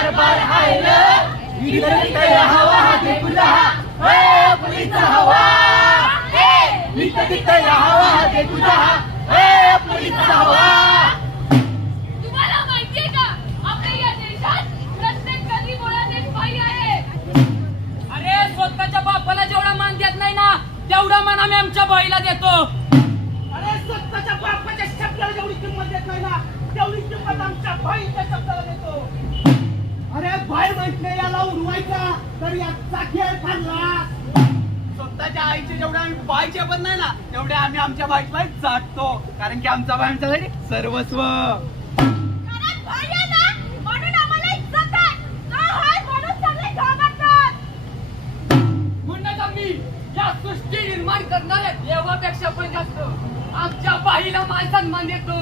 कारभार हाय र इकडे हवा देखुला ए पुलीचा हवा इकडे हवा देखुला ए पुलीचा हवा. तुम्हाला माहितीये का आपल्या या देशात प्रत्येक गली मुळात एक बाई आहे. अरे स्वतःच्या बापाला जेवढा मान देत नाही ना तेवढा मान आम्ही आमच्या बाईला देतो. अरे स्वतःच्या बापाच्या शब्दाला जेवढी किंमत देत नाही ना तेवढी किंमत आमच्या बाईच्या शब्दाला देतो. अरे बाई म्हटले याला उडवायचा तर याचा खेळ ठरला. स्वतःच्या आईचे जेवढे आम्ही बाईचे पण नाही ना तेवढे आम्ही आमच्या बाईला जाटतो कारण की आमचा बाई आमच्यासाठी सर्वस्व. कारण बाई आहे ना म्हणून आम्हाला इज्जत आहे. का आहे म्हणून सगळे घाबरतात. म्हणूनच आम्ही या सृष्टी निर्माण करणाऱ्या देवापेक्षा पण जास्त आमच्या बाईला मान सन्मान देतो.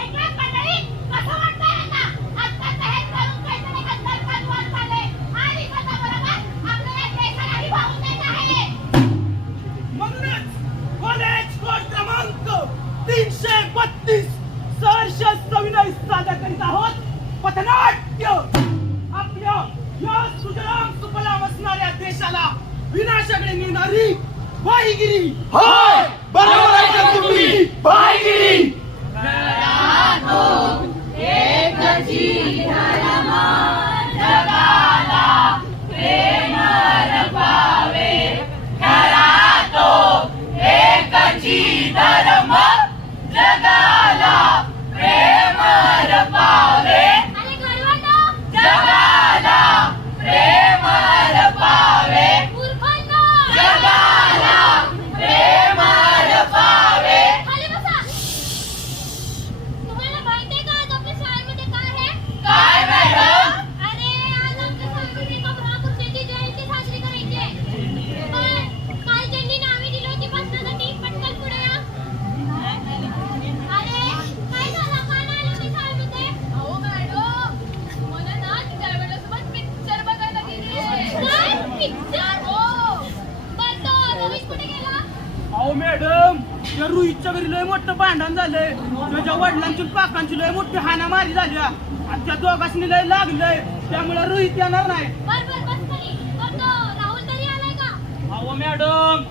ऐका मंडळी, कसं वाटतंय आता? आत्ताचं हे तरुण काहीतरी गद्दार वर झाले आणि स्वतःबरोबर आपल्या या देशालाही वाहून देत आहे. म्हणूनच कॉलेज कोड क्रमांक 332 सहर्ष सविनय सादर करीत आहोत पथनाट्य. आपल्या या सुजलाम सुफलाम असणाऱ्या देशाला विनाशाकडे नेणारी बाईगिरी. होय बरोबर आहे का तुम्ही बाईगिरी. आणि गरीबांना मूर्खांना खाली बसा. तुम्हाला माहितीये का आज आपल्या शाळेमध्ये काय आहे? अरे आज आमच्या शाळेमध्ये एका महापुरुषाची जयंती साजरी करायची आहे. पण काल ज्यांनी नावे दिली होती बसण्यासाठी पटकन पुढे या. अरे काय झालं? का नाही आले तुम्ही शाळेमध्ये? अहो मॅडम, मला ना तुझ्या वेळेसोबत पिक्चर बघायला गेली आहे. काय पिक्चर? हो. पण तो रोहित कुठे गेला? अहो मॅडम त्या रुईच्या घरी लय मोठं भांडण झालंय. त्याच्या वडिलांची काकांची लय मोठी हाणामारी झाली आणि त्या दोघांनी लय लागलंय त्यामुळे रोहित येणार नाही. बर बस खाली. पण तो राहुल तरी आलाय का? अहो मॅडम,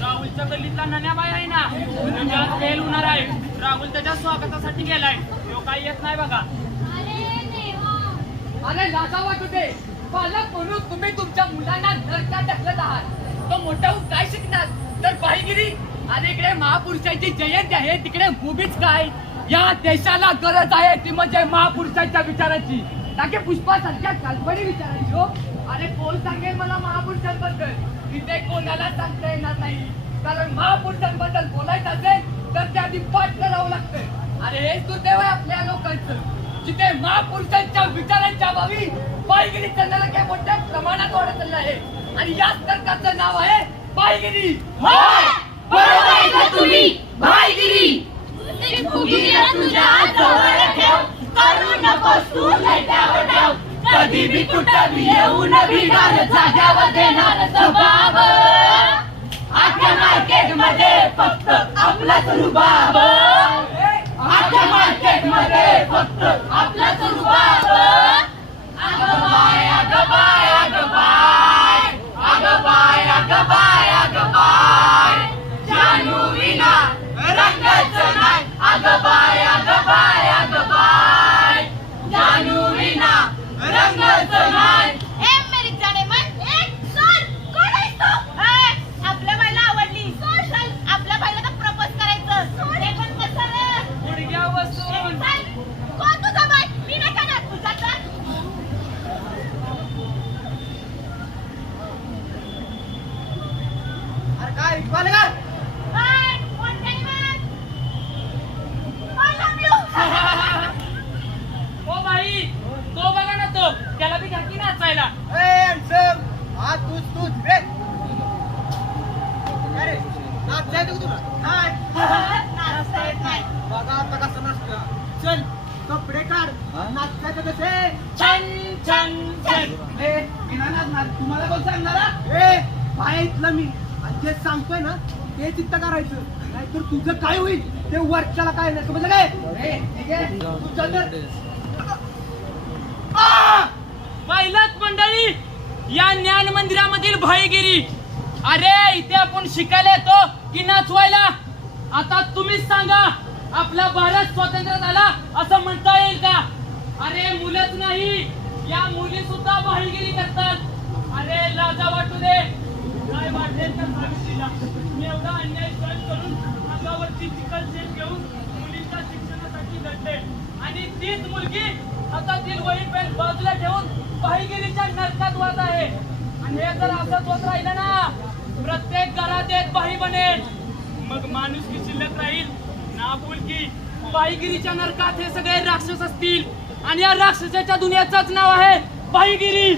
राहुलच्या गल्लीतला नन्याबाई आहे ना त्याच्या फेल होणार आहे. राहुल त्याच्या स्वागतासाठी गेलाय. तो काही येत नाही बघा. अरे देवा. अरे लाजा वाटू दे. पालक म्हणून तुम्ही तुमच्या मुलांना नरकात ढकलत आहात. तो मोठा होऊन काय शिकणार तर बाईगिरी. अरे इकडे महापुरुषांची जयंती आहे तिकडे मुभीच काय. या देशाला गरज आहे ती म्हणजे महापुरुषांच्या विचारांची ना की पुष्पासारख्या काल्पनिक विचारांची. हो अरे कोण सांगेल मला महापुरुषांबद्दल? तिथे कोणाला सांगता येणार नाही कारण महापुरुषांबद्दल बोलायचं असेल तर त्या आधी पाठ करावं लागतं. अरे हे दुर्दैव आहे आपल्या लोकांचं जिथे महापुरुषांच्या विचारांच्या अभावी बाईगिरी करण्याला काय मोठ्या प्रमाणात वाढत चाललं आहे आणि या सरकारचं नाव आहे बाईगिरी. बरोबर आहे का तुम्ही? बाईगिरी. तुझ्या जवळ ठेव. करू नकोस तू लढ्यावर धाव. कधी बी कुठं बी येऊन बिगार जाग्यावर देणार जबाब. आख्या मार्केट मध्ये फक्त आपलाच रुबाब. आख्या मार्केट मध्ये फक्त आपलाच रुबाब. अगं बाय अगं बाय अगं बाय अगं बाय अगं बाय अगं बाय जानू विना रंगाचं नाही. अगं बाय अगं बाय अगं बाय जानू विना रंगाचं नाही. ए मेरी जाने मन एक सोड. कोण आहेस तू? आपल्या बाईला आवडली. सोड. आपल्या बाईला तर प्रपोज करायचं. हे पण कसं रे? गुडघ्या बसून. कोण तुझा बाई? मी नाही करणार. तुझा तर अरे काय कोण का कोण काही मग? I love you. O by तो बघा ना तो त्याला बी घ्या की नाचायला. हा तूच रे. अरे नाचाय तू तुला काय नाचता येत नाही. बघा आता कसं नाचतं. चल कपडे काढ नाचायचं कसे छन छन छन. बिना नाचणार तुम्हाला कोण सांगणार? पाय इथलं मी आणि जे सांगतोय ना ते चित्त करायचं नाहीतर तुझं काय होईल ते वरच्याला काय नाही समजलं काय? ठीक आहे तू चल तर. आ! पहिलाच मंडळी या ज्ञान मंदिरामधील भाईगिरी. अरे इथे आपण शिकायला येतो की नाचवायला? आता तुम्हीच सांगा, आपला भारत स्वतंत्र झाला असं म्हणता येईल का? अरे मुलंच नाही, या मुली सुद्धा भाईगिरी करतात. अरे लाजा वाटू दे, काय वाटेल तर सावित्रीला. मी एवढा अन्याय सहन करून अंगावरची चिकलसेन घेऊन मुलींच्या शिक्षणासाठी लढले, आणि तीच मुलगी हातातील वही पेन बाजूला ठेवून भाईगिरीच्या नरकात वाद आहे. आणि हे जर असंच होत राहिलं ना, प्रत्येक घरात एक बाई बनेल, मग माणूस की शिल्लक राहील ना? बोलकी बाईगिरीच्या नरकात हे सगळे राक्षस असतील, आणि या राक्षसाच्या दुनियाचंच नाव आहे बाईगिरी.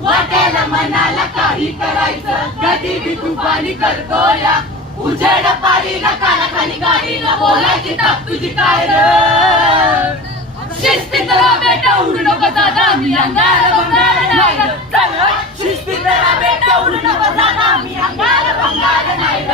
वाटेला मनाला काही करायचं, कधी भी तुफानी करतो या. उजेड पाडीला कानाखाली गाडीला बोलायची तप तुझी काय र? शिस्तीत राहा बेटा, उडू नको दादा, मी अंगार बंगार नाही र. चल शिस्तीत राहा बेटा, उडू नको दादा, मी अंगार बंगार नाही र.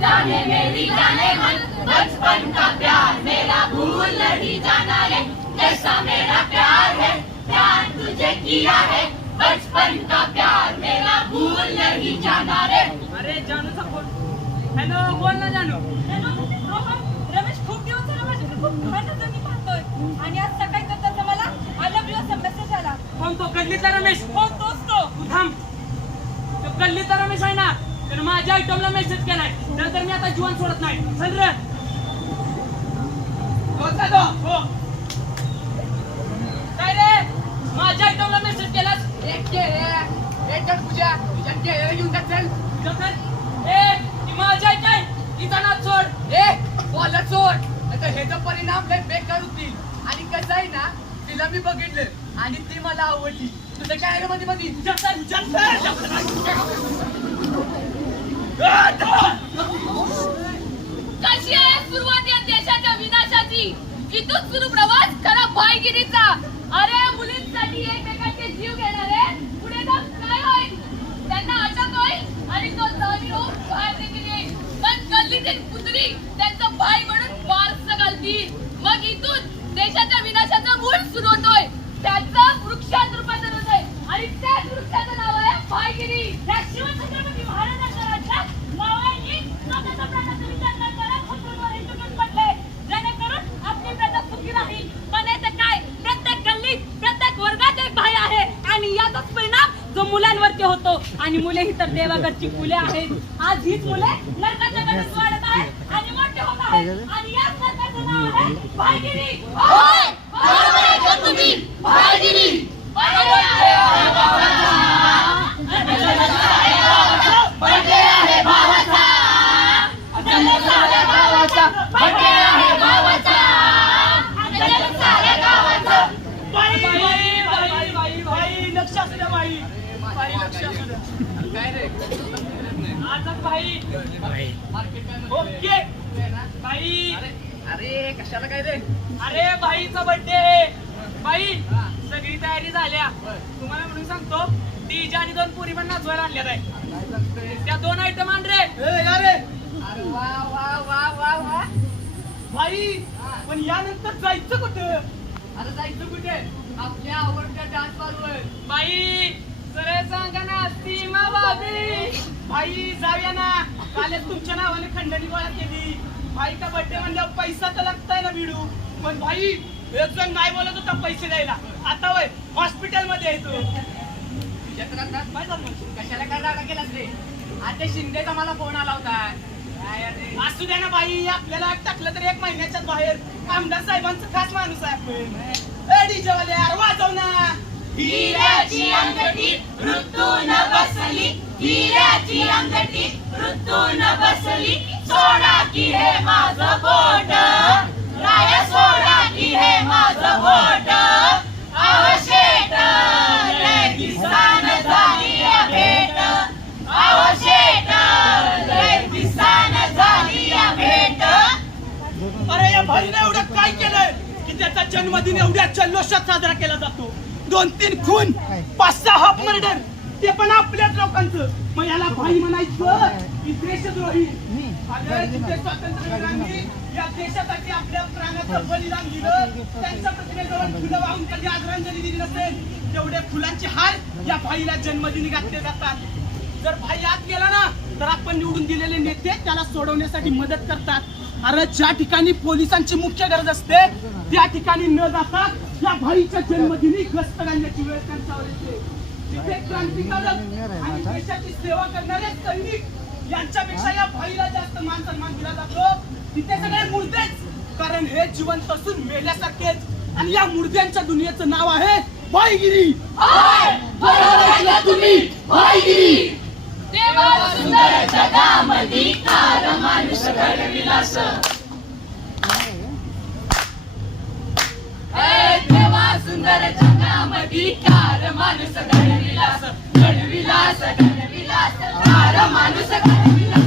जाने मेरी जाने मन, बचपन का प्यार मेरा भूल नहीं जाना है. जैसा मेरा प्यार है, प्यार तुझे किया है, बचपन का प्यार मेरा भूल नहीं जाना रे. अरे जानूचा फोन. हॅलो, बोल ना जानू. रमेश खूप दिवस झाला माझ्याकडे खूप महत्त्वाचं पाहतोय, आणि आज सकाळी तर त्याचा मला आय लव्ह यू असा मेसेज आला. कोण तो? गल्लीतला रमेश? हो तोच तो. तू थांब. तो गल्लीतला रमेश आहे ना, तर माझ्या आयटमला मेसेज केलाय, नंतर मी आता जीवन सोडत नाही. चल रे. हो. काय रे, माझ्या आयटमला मेसेज केलास? एक पूजा तुझ्या केळ्याला घेऊन जा. चल चल. ए ती माझी आहे काय? तिचा नाच सोड. ए बोला सोड, आता ह्याचा परिणाम लय बेकार होतील. आणि कसं आहे ना, तिला मी बघितलं आणि ती मला आवडली. तुझं काय रे मध्ये मध्ये? कशी आहे सुरुवात या देशाच्या विनाशाची? इथून सुरू प्रवास खरा भाईगिरीचा. अरे मुलींसाठी एकमेकांचे जीव घेणारे पुढे जाऊन काय होईल? त्यांना अटक होईल आणि तो जामीन होऊन बाहेर देखील येईल. पण गल्लीतील कुत्री त्यांचं भाई म्हणून वारस घालतील. मग इथून देशाच्या विनाशाचा मूळ सुरू होतोय. त्याचं वृक्षात रूपांतर होतंय, आणि त्याच वृक्षाचं नाव आहे भाईगिरी. या शिवछत्रपती महाराजांच्या राज्यात मावळ्यांनी स्वतःच्या प्राणाचा विचार न करत हुकूमवर हिंदुत्व पडले, जेणेकरून आपली प्रजा सुखी राहील. पण येथे काय, प्रत्येक गल्लीत प्रत्येक वर्गात एक भाई आहे, आणि याचाच परिणाम जो मुलांवरती होतो. आणि मुले ही तर देवाघरची फुले आहेत. आज हीच मुले नरकाच्या गणेश वाढत आहेत आणि मोठे होत आहेत, आणि याच नरकाचं नाव आहे भाईगिरी. होय, बरोबर ऐकलं तुम्ही, भाईगिरी. ओके बाई. अरे कशाला काय रे? अरे बाईचा बर्थडे. बाई सगळी तयारी झाल्या. तुम्हाला म्हणून सांगतो, डीजे आणि 2 पुरी पण नाचवायला आणल्यात आहे. त्या 2 आयटम आण रे. अरे वा वा वा वा वा. बाई पण यानंतर जायचं कुठं? अरे जायचं कुठे? आपल्या आवडत्या डान्स बारवर. बाई सरळ सांगा ना, सीमा भाभी. बाई जाऊया ना, कालच तुमच्या नावाने खंडणी गोळा केली. बाईचा बर्थडे म्हणल्यावर पैसा तर लागताय ना भिडू. पण बाई एक जण नाही बोलत होता पैसे द्यायला, आता वय हॉस्पिटल मध्ये येतो. तुझ्या तर आता काय झालं? कशाला काय रागा केलास रे? आता शिंदेचा मला फोन आला होता. काय अरे असू द्या ना बाई, आपल्याला टाकलं तर 1 महिन्याच्या बाहेर. आमदार साहेबांचं खास माणूस आहे आपण. ए डीजे वाले यार वाजव ना. हिऱ्याची अंगठी ऋतून बसली, हिऱ्याची अंगठी ऋतून बसली. सोडा की हे माझं बोट, राया सोडा की हे माझं बोट. आवशेट लय दिसान झाली या भेट, आवशेट लय दिसान झाली या भेट. अरे या भाईने एवढं काय केलंय की त्याचा जन्मदिन एवढ्या जल्लोषात साजरा केला जातो? 2-3 खून, 5-6 हाफ मर्डर, ते पण आपल्याच लोकांचं. मग याला भाई म्हणायचं की देशद्रोही. अरे जिथे स्वातंत्र्यवीरांनी या देशासाठी आपल्या प्राणाचं बलिदान दिलं, त्यांच्या प्रतिमेजवळ फुलं वाहून कधी आदरांजली दिली नसेल, तेवढे फुलांचे हार या भाईला जन्मदिनी घातले जातात. जर भाई आत गेला ना तर आपण निवडून दिलेले नेते त्याला सोडवण्यासाठी मदत करतात. अरे ज्या ठिकाणी पोलिसांची मुख्य गरज असते त्या ठिकाणी न जाता या भाईच्या जन्मदिनी गस्त घालण्याची वेळ त्यांच्यावर येते. तिथे क्रांतिकारक आणि देशाची सेवा करणारे सैनिक यांच्यापेक्षा या भाईला जास्त मान सन्मान दिला जातो. तिथे सगळे मुर्देच, कारण हे जिवंत असून मेल्यासारखेच. आणि या मुर्द्यांच्या दुनियेचं नाव आहे भाईगिरी. तुम्ही भाईगिरी. देवा सुंदर जगामधी कार माणूस घडविलास. देवा सुंदर जगामधी कार माणूस घडविलास. घडविलास घडविलास कार माणूस घडविलास.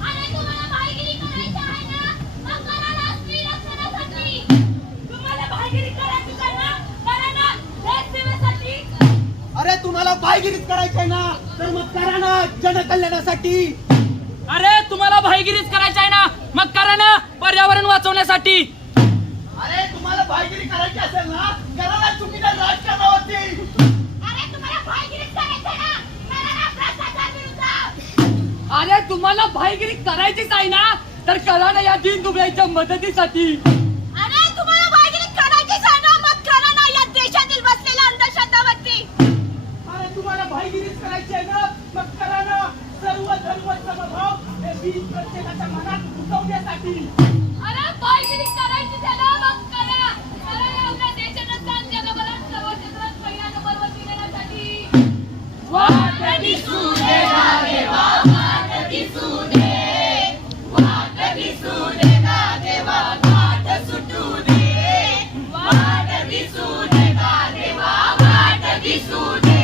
अरे तुम्हाला भाईगिरी करायची आहे ना, मग करा ना स्त्री रक्षणासाठी. तुम्हाला भाईगिरी करायची आहे ना, करा ना देश सेवेसाठी. अरे तुम्हाला भाईगिरीच करायची आहे ना तर मग करा ना जनकल्याणासाठी. अरे तुम्हाला भाईगिरीच करायची आहे ना मग करा ना पर्यावरण वाचवण्यासाठी. अरे तुम्हाला भाईगिरी करायची असेल ना करा ना चुकीच्या राजकारणावरती. अरे तुम्हाला भाईगिरीच करायची आहे ना, करा ना भ्रष्टाचाराविरुद्ध. अरे तुम्हाला भाईगिरी करायचीच आहे ना तर करा ना या दीनदुबळ्यांच्या मदतीसाठी. अरे तुम्हाला भाईगिरी करायचीच आहे ना, मग करा ना या देशातील बसलेल्या अंधश्रद्धावरती. अरे तुम्हाला भाईगिरीच करायची आहे ना मग करा ना सर्व धर्म समभाव हे बीज प्रत्येकाच्या मनात घुसवण्यासाठी. अरे भाईगिरी करायची आहे ना, मग करा. करा ना आपल्या देशाला स्थान जगभरात सर्व क्षेत्रात पहिला नंबरवर दिलेल्यासाठी. वाट दिसू दे ना देवा, वाट दिसू दे. वाट दिसू दे ना देवा, वाट सुटू दे. वाट दिसू दे ना देवा, वाट दिसू दे.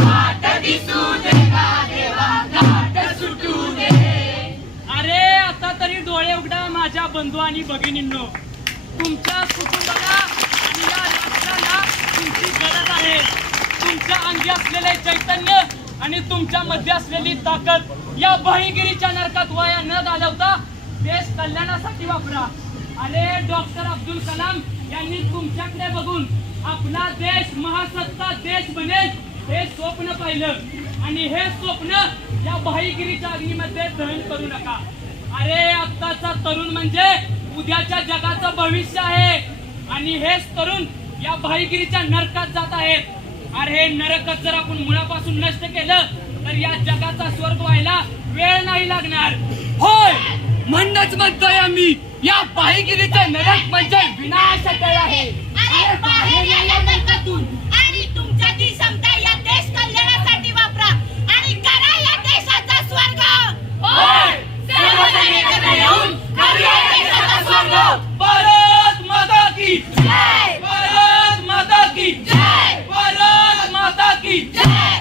वाट दिसू दे ना देवा, वाट सुटू दे. अरे आता तरी डोळे उघडा माझ्या बंधू आणि भगिनींनो. तुमच्या कुटुंबाला आणि या राष्ट्राला तुमची गरज आहे. तुमच्या अंगी असलेले चैतन्य आणि तुमच्या मध्ये असलेली ताकद या भाईगिरीच्या नरकात वाया न घालवता देश कल्याणासाठी वापरा. अरे डॉक्टर अब्दुल कलाम यांनी तुमच्याकडे बघून आपला देश महासत्ता देश बनेल हे स्वप्न पाहिलं आणि हे स्वप्न या भाईगिरीच्या अग्नीमध्ये दहन करू नका. अरे आत्ताचा तरुण म्हणजे उद्याच्या जगाचं भविष्य आहे आणि हेच तरुण या भाईगिरीच्या नरकात जात आहेत. अरे हे नरकच जर आपण मुळापासून नष्ट केलं तर या जगाचा स्वर्ग व्हायला वेळ नाही लागणार. होय म्हणूनच म्हणतोय आम्ही या भाईगिरीचं नरक म्हणजे विनाशकाय आहे. अरे बाहेर या या नरकातून आणि तुमच्या ती क्षमता या देश कल्याणासाठी वापरा आणि करा या देशाचा स्वर्ग. होय सर्वजण एकत्र येऊन करूया देशाचा स्वर्ग. भारत माता की जय. भारत माता की जय. भारत माता की जय.